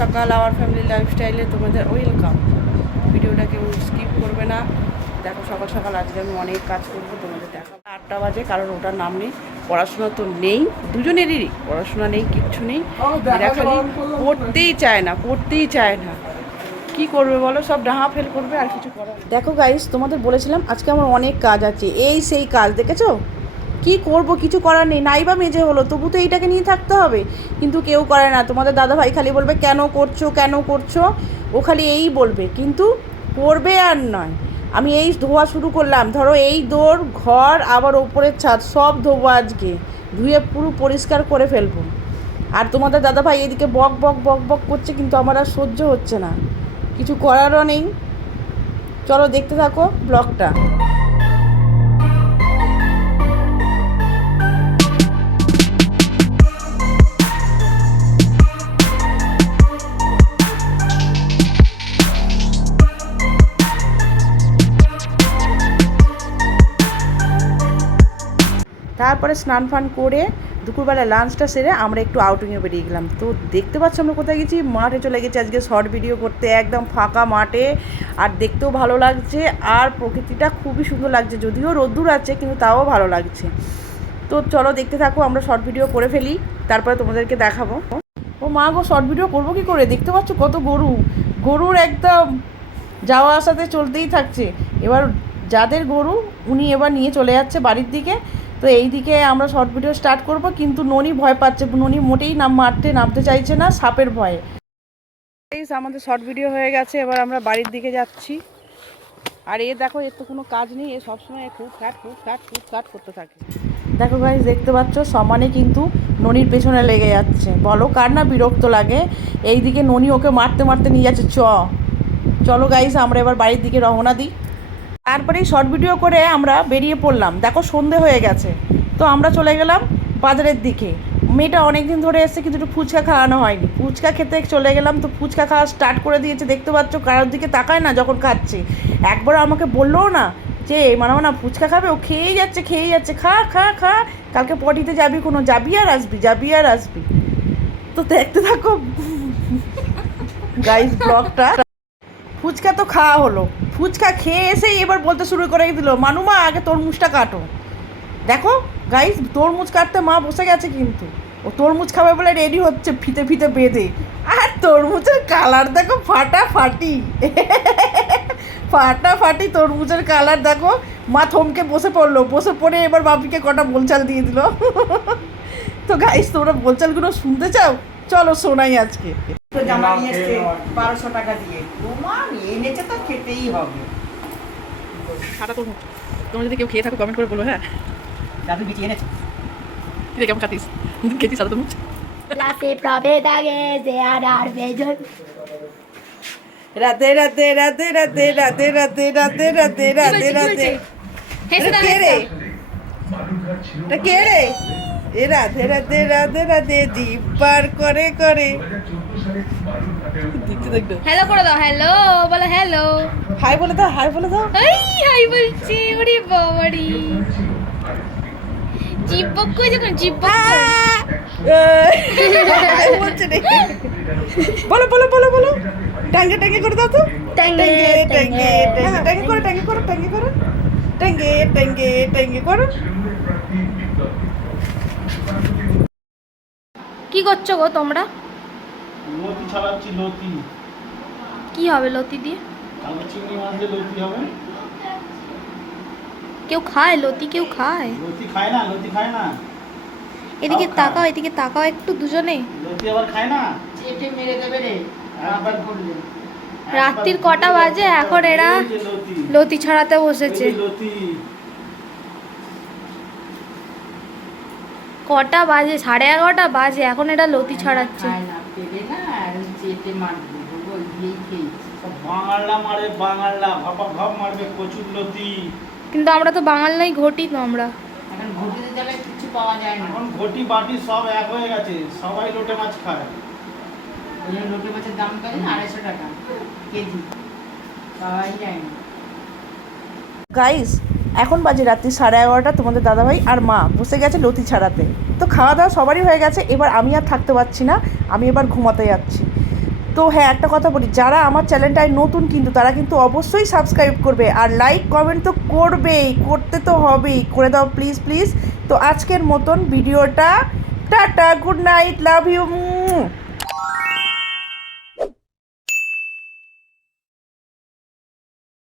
সকাল our family লাইফস্টাইলে তোমাদের ওয়েলকাম। ভিডিওটা কেউ স্কিপ করবে না। দেখো সকাল সকাল আজকে আমি অনেক কাজ করবো, তোমাদের দেখা 8টা বাজে, কারণ ওটার নাম নেই। পড়াশোনা তো নেই, দুজনেরই পড়াশোনা নেই, কিচ্ছু নেই। এরা খালি পড়তেই চায় না। কি করবে বলো, সব ডাহা ফেল করবে আর কিছু করার। দেখো গাইস, তোমাদের বলেছিলাম আজকে আমার অনেক কাজ আছে, এই সেই কাজ দেখেছো। কি করব, কিছু করার নেই, নাইবা মেজে হলো, তবু তো এইটাকে নিয়ে থাকতে হবে। কিন্তু কেউ করে না। তোমাদের দাদাভাই খালি বলবে কেন করছো, ও খালি এই বলবে, কিন্তু করবে আর নয়। আমি এই ধোয়া শুরু করলাম, ধরো এই দৌড় ঘর আবার ওপরের ছাদ সব ধোবো আজকে, ধুয়ে পুরো পরিষ্কার করে ফেলবো। আর তোমাদের দাদাভাই এদিকে বক বক বক বক করছে, কিন্তু আমার আর সহ্য হচ্ছে না, কিছু করারও নেই। চলো দেখতে থাকো ব্লগটা। তারপরে স্নান ফান করে দুপুরবেলা লাঞ্চটা সেরে আমরা একটু আউটিংয়ে বেরিয়ে গেলাম। তো দেখতে পাচ্ছ আমরা কোথায় গেছি, মাঠে চলে গেছি আজকে শর্ট ভিডিও করতে, একদম ফাঁকা মাঠে। আর দেখতেও ভালো লাগছে, আর প্রকৃতিটা খুবই সুন্দর লাগছে, যদিও রোদ্দুর আছে কিন্তু তাও ভালো লাগছে। তো চলো দেখতে থাকো, আমরা শর্ট ভিডিও করে ফেলি, তারপরে তোমাদেরকে দেখাবো। ও মা গো, শর্ট ভিডিও করবো কী করে, দেখতে পাচ্ছ কত গরুর একদম যাওয়া আসাতে চলতেই থাকছে। এবার যাদের গরু উনি এবার নিয়ে চলে যাচ্ছে বাড়ির দিকে। তো এই দিকে আমরা শর্ট ভিডিও স্টার্ট করব, কিন্তু ননি ভয় পাচ্ছে, ননি মোটেই মাঠে নামতে চাইছে না সাপের ভয়ে। আমাদের শর্ট ভিডিও হয়ে গেছে, এবার আমরা বাড়ির দিকে যাচ্ছি। আর এ দেখো, এর তো কোনো কাজ নেই, এ সবসময় খুব কাট করতে থাকে। দেখো গাইস, দেখতে পাচ্ছ সমানে কিন্তু ননির পেছনে লেগে যাচ্ছে। বলো কার না বিরক্ত লাগে। এইদিকে ননি ওকে মারতে নিয়ে যাচ্ছে। চলো গাইস, আমরা এবার বাড়ির দিকে রওনা দিই। তারপরেই শর্ট ভিডিও করে আমরা বেরিয়ে পড়লাম। দেখো সন্ধে হয়ে গেছে, তো আমরা চলে গেলাম বাজারের দিকে। মেয়েটা অনেক দিন ধরে এসেছে, কিন্তু একটু ফুচকা খাওয়ানো হয়নি, ফুচকা খেতে চলে গেলাম। তো ফুচকা খাওয়া স্টার্ট করে দিয়েছে, দেখতে পাচ্ছ কারোর দিকে তাকায় না যখন খাচ্ছে। একবার আমাকে বললোও না যে না ফুচকা খাবে, ও খেয়েই যাচ্ছে, খা কালকে পটিতে যাবি আর আসবি। তো দেখতে থাকো গাইস ব্লগটা। ফুচকা তো খাওয়া হলো, ফুচকা খেয়ে এসেই এবার বলতে শুরু করে দিল, মানুমা আগে তরমুজটা কাটো। দেখো গাইস, তরমুজ কাটতে মা বসে গেছে, কিন্তু ও তরমুজ খাবে বলে রেডি হচ্ছে ফিতে বেঁধে। আর তরমুজের কালার দেখো ফাটাফাটি তরমুজের কালার দেখো। মা থমকে বসে পড়ে এবার বাপিকে কটা বোলচাল দিয়ে দিল। তো গাইস, তোমরা বোলচালগুলো শুনতে চাও? চলো শোনাই আজকে। তো জামা নিয়ে এসছে 1200 টাকা দিয়ে, তোমা এনেছে তো খেতেই হবে। খাটা তো তোমরা যদি কেউ খেয়ে থাকো কমেন্ট করে বলো। হ্যাঁ, দাদু বিচি এনেছে, তুই কেমন খাতিস? খেয়েছিস সাদা তরমুজ? রাতে কে রে? এ রাধে জিভ বার করে। হ্যালো করে দাও, হ্যালো বলো, হ্যালো হাই বলে দাও। হাই বলছি, ওরে বাবারি জিব্বক কই যখন জিব্বক বলছে রে। বলো টাঙ্গে করে দাও তো। টাঙ্গে করো। কি করছো গো তোমরা? লতি ছাড়াচ্ছি। লতি কি হবে লতি দিয়ে? কালকে চিংড়ি মাছ দিয়ে লতি হবে। কেউ খায় লতি? লতি খায় না। এদিকে তাকাও একটু দুজনে। লতি আবার খায় না, চেটে মেরে দেবে রে একবার করলে। রাত্রির কটা বাজে এখন, এরা লতি ছাড়াতে বসেছে। কটা বাজে? 11:30 বাজে, এখন এরা লতি ছাড়াচ্ছে। বাঙালরা ভাপ মারবে প্রচুর লতি। কিন্তু আমরা তো বাঙাল নাই, ঘটি তো আমরা। এখন ঘটিতে যাবে কিছু পাওয়া যায় না, এখন ঘটি বাটি সব এক হয়ে গেছে, সবাই লোটে মাছ খায়। ওই জন্য লোটে মাছের দাম কত? 250 টাকা কেজি, সবাই যায় না। গাইস, এখন বাজে রাত্রি 11:30। তোমাদের দাদাভাই আর মা বসে গেছে লতি ছাড়াতে। তো খাওয়া দাওয়া সবারই হয়ে গেছে, এবার আমি আর থাকতে পারছি না, আমি এবার ঘুমাতে যাচ্ছি। তো হ্যাঁ, একটা কথা বলি, যারা আমার চ্যানেলটায় নতুন কিন্তু তারা কিন্তু অবশ্যই সাবস্ক্রাইব করবে, আর লাইক কমেন্ট তো করবেই, করতে তো হবেই, করে দাও প্লিজ প্লিজ। তো আজকের মতন ভিডিওটা tata, good night, love you.